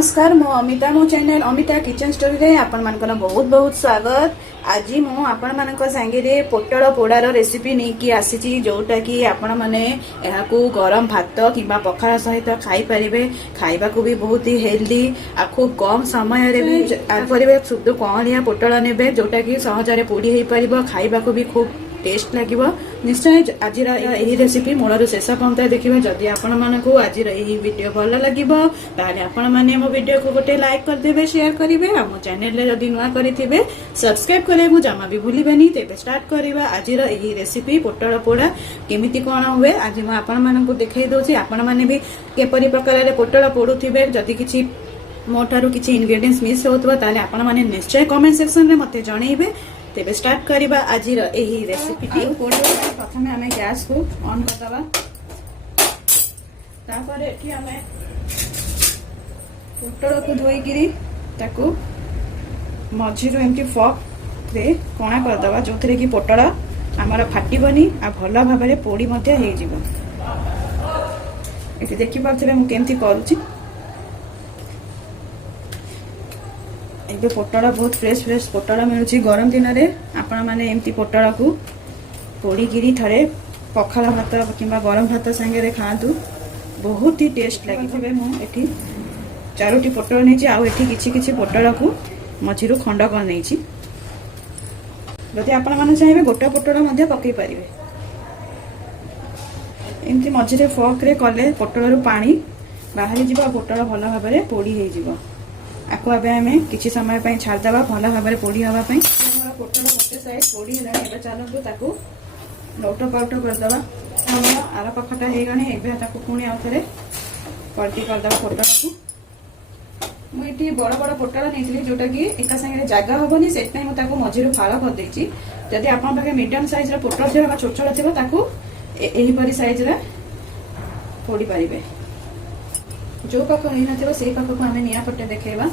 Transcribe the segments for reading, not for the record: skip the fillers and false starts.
नमस्कार मो अमिता मो चैनल अमिता किचन स्टोरी रे आपण मानकर बहुत बहुत स्वागत। आज मु आपण मानक संगे रे पोटल पोड़ार रेसिपी नहीं कि आसी जोटा कि आपण माने एहाकू गरम भात किंबा पखाला सहित खाई परिबे। खाइबा को भी बहुत ही हेल्दी आ खूब कम समय रे भी परिबे। शुद्ध कणिया पोटल नेबे जोटा कि सहज रे पोड़ी हेई परिबो। खाइबा को भी खूब टेस्ट लगिबो। निश्चय आज यही रेसिपी मूलर शेष पर्यंत देखिए। जदि आपण मानकू आज यही वीडियो भल लगिबो ताले आपण माने मो वीडियो को गोटे लाइक कर देबे, शेयर करिवे आ मो चैनल रे जदि नुआ करिथिबे सब्सक्राइब करे मु जमा भी भूलिबेनी। तेबे स्टार्ट करिबा आज यही रेसिपी पोटल पोड़ा केमिति कोन हुए। आज मु आपण मानकू देखाई दोची। आपण माने भी केपरि प्रकार रे पोटल पोडुथिबे। जदि किछि मोठारु किछि इंग्रेडिएंट्स मिस होतबा ताले आपण माने निश्चय कमेंट सेक्शन रे मते जणैबे। तेबे स्टार्ट करिबा आज यही रेसिपी। प्रथम आम गैस को ऑन करदबा। तापर एठी आम पोटल को धोईकिरी ताकू मझिरु एमती फॉक रे कणा करदबा जो थरे कि पोटल आमर फाटिबनी आ भल भाबरे पोड़ी मध्ये हे जिवो। एठी देखि पाथरे मु केमती करूची। एबे पोटल बहुत फ्रेश फ्रेश पोटल मिलुची। गरम दिन रे आपण माने एमती पोटल को पोड़ी गिरी थरे पखाला भात किंबा गरम भात संगे रे खातु बहुत ही टेस्ट लगी। मु एठी चारोटी पोटल नहीं आउ एठी किछि किछि पोटल को मझिरु खंड कर नहीं। जदि आपण माने चाहिए गोटा पोटल मध्ये पकई परिवे। एमती मझिरे फॉक रे कले पोटल रु पानी बाहरी जिबा पोटल भल भाबरे पोड़ी हे जिवो। आको आबे हमें किछि समय पय छाड़ देबा भल भाबरे पोड़ी हवा पय। हमरा पोटल गोटे साइड पोड़ी हेला। एबे चलंतु ताकू लौट पाउट कर दबा। हमरा आरा पखटा हे गने। एबे ताकू पुणी आउथरे पलटी कर दबा पोटल को। मु एठी बड़ बड़ पोटल नेथिली जोटा कि एका संगे जागा होबनी सेटनै मु ताकू मझिरु फाळ कर देछि। जदि आपन पाके मीडियम साइज रा पोटल थिबा छोट छोट थिबा ताकू एही परि साइज रा पोड़ी परिबे। जो पाक होई नथिबो सेही पाक को हमें निया पट्टे देखेबा।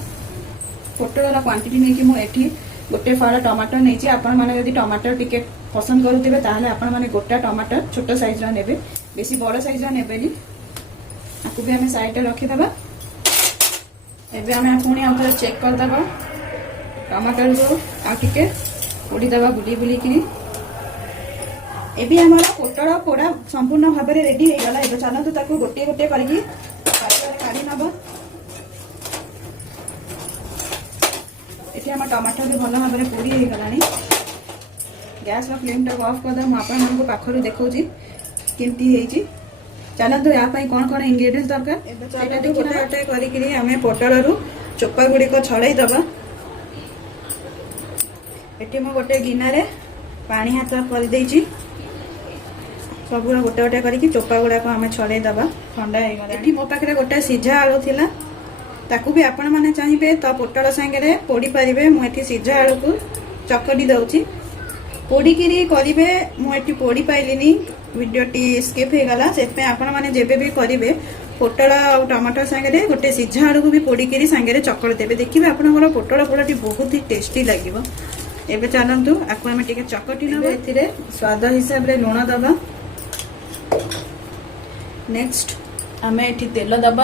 पोटल रा क्वांटिटी नै कि मु एठी गोटे फाळ टमाटर नेछि। आपण माने यदि टमाटर टिके पसंद करूथिबे ताहले आपण माने गोटा टमाटर छोट साइज रा नेबे, बेसी बड़ साइज रा नेबेनी। आकु भी हमें साइड रे रखि देबा। एबे हमें पुणी आउथरे चेक कर देबा टमाटर को आ टिके पोड़ी देबा बुली बुली किनी। एबे हमरा पोटल पोड़ा संपूर्ण भाबरे रेडी हे गला। एबे चलंतु ताकू गोटे गोटे करकी काढी नबा। एठी हम टमाटर भी भल भाबरे पोड़ी हे गलानी। गैस रो फ्लेम टाको ऑफ कर दे। मु आपन मन को पाखरु देखौची केमती हेची। चलंतु या पई कोन कोन इंग्रेडिएंट्स दरकार एबे चलंतु गोटे गोटे करी किरी हमें पोटल रु चोपा गुडी को छड़ाई दबा। एठी मु गोटे गिना रे पानी हाथ कर देची। सब गोटे गोटे करके चोपा गुड़ा को हमें छड़ाई दबा। ठंडा हे गला। एठी मो पाखरे गोटे सिझा आलू थिला ताकू भी आपण माने चाहिए तो पोटल संगे रे पोड़ी परिबे। मु एठी सिझा आलू को चकडी दउची। पोड़ी किरी करिवे। मु एठी पोड़ी पाइलिनी वीडियो टी स्किप हे गला। सेत पे आपण माने जेबे भी करिवे पोटल और टमाटर संगे रे गोटे सिझा आलू को भी पोड़ी किरी संगे रे चकड़ देबे। देखिबे आपण मोर पोटल पोड़ाटी बहुत ही टेस्टी लागिवो। एबे चलंतु आको हम टिके चकटी नबे। एथिरे स्वाद हिसाब रे लूण दबा। नेक्स्ट हमें एठी तेल दबा।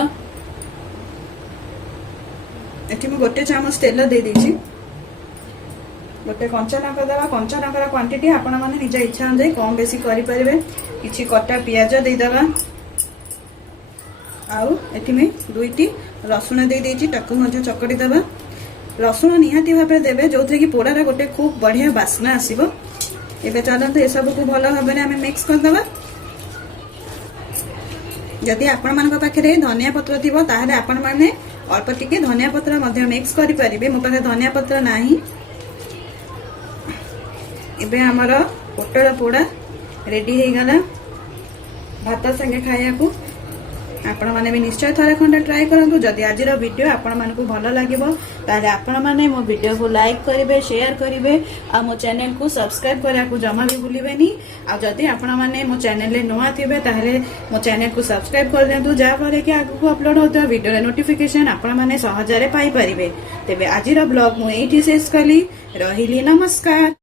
एठी मु गोटे चामच तेल दे देछि। गोटे कंचा लंका दबा। कंचा लंकार क्वांटिटी आपण माने निज इच्छा अनुसार कम बेसी करि परिबे। किछि कटा पियाज दे दबा। आउ एठी में दुईटी रसुण दे देछि ताकू मजे चकड़ी दबा। रसुण निहाती भाबे देबे जोथरे कि पोड़ा रा गोटे खूब बढ़िया बास्ना आसीबो। एबे चलंतु ए सब को भलो भाबे हमें मिक्स कर दबा। जदि आपण मानक पाखरे धनिया पत्र थिबो ताहले आपण माने अल्प टिके धनिया पत्र मध्ये मिक्स करि परिबे। मो पाखे धनिया पत्र नाही। एबे हमर पोटल पोड़ा रेडी हे गला भात संगे खाया को। आपण माने भी निश्चय थरे खंडे ट्राई करंतु। जदि आज रो वीडियो आपण मानकू भलो लागिबो ताले आपण माने मो वीडियो को लाइक करिवे, शेयर करिवे आ मो चैनल को सब्सक्राइब करा को जमा भी भूलिबेनी। आ जदि आपण माने मो चैनल रे नवा थिबे ताले मो चैनल को सब्सक्राइब कर देंतु जा फरे कि आगु को अपलोड होता वीडियो रे नोटिफिकेशन आपण माने सहजरे पाई परिबे। तेबे आज रो ब्लॉग मु एठी शेष कली। रहिली नमस्कार।